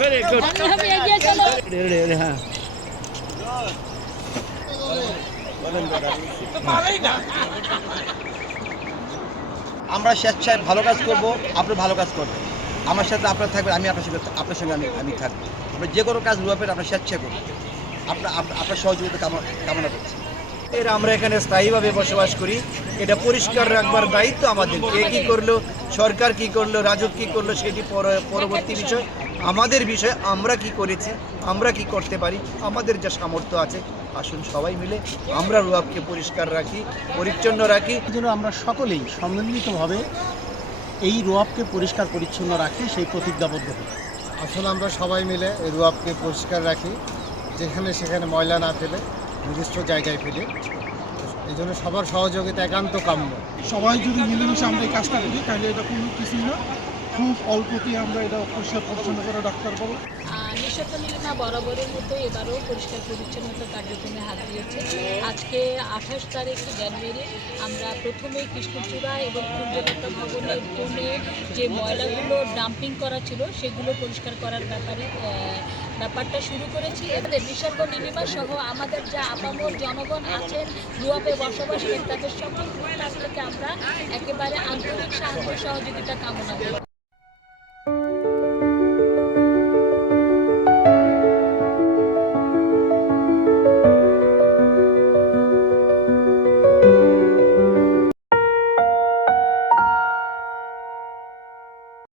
Very good. হ্যাঁ আমরা স্বেচ্ছায় ভালো কাজ করব, আপনি ভালো কাজ করবেন, আমার সাথে আপনার থাকবেন, আমি আপনার সঙ্গে আমি থাকবো। আমরা যে কোনো কাজ রূপের আমরা স্বেচ্ছায় করব, আপনার সহযোগিতা কামনা করছি। আমরা এখানে স্থায়ীভাবে বসবাস করি, এটা পরিষ্কার রাখবার দায়িত্ব আমাদের। কে কী করলো, সরকার কি করলো, রাজক কী করলো, সেটি পরবর্তী বিষয়। আমাদের বিষয় আমরা কি করেছি, আমরা কি করতে পারি, আমাদের যা সামর্থ্য আছে, আসুন সবাই মিলে আমরা রুয়াবকে পরিষ্কার রাখি, পরিচ্ছন্ন রাখি। যেন আমরা সকলেই সম্মিলিতভাবে এই রুয়াবকে পরিষ্কার পরিচ্ছন্ন রাখি, সেই প্রতিজ্ঞাবদ্ধ হই। আসলে আমরা সবাই মিলে এই রুয়াবকে পরিষ্কার রাখি, যেখানে সেখানে ময়লা না ফেলে নির্দিষ্ট জায়গায় ফেলে। এই জন্য সবার সহযোগিতা একান্ত কাম্য। সবাই যদি মিলেমিশে আমরা এই কাজটা করি তাহলে এটা কোনো কিছুই না, খুব অল্পতেই আমরা এটা পরিষ্কার পরিচ্ছন্ন করে ডাক্তার পাবো। নিঃশব্দ নীলিমা বরাবরের মতো এবারও পরিষ্কার পরিচ্ছন্নতা কার্যক্রমে হাত দিয়েছে। আজকে 28 তারিখ জানুয়ারি আমরা প্রথমে কৃষ্ণচূড়া এবং সূর্যদত্ত ভবনের কোণে যে ময়লাগুলো ডাম্পিং করা ছিল সেগুলো পরিষ্কার করার ব্যাপারটা শুরু করেছি। এদের নিঃসর্গ নীলিমা সহ আমাদের যা আপামর জনগণ আছেন, রুয়াবে বসবাস করেন, তাদের সকল কাছ থেকে আমরা একেবারে আন্তরিক সাহায্য সহযোগিতা কামনা করি।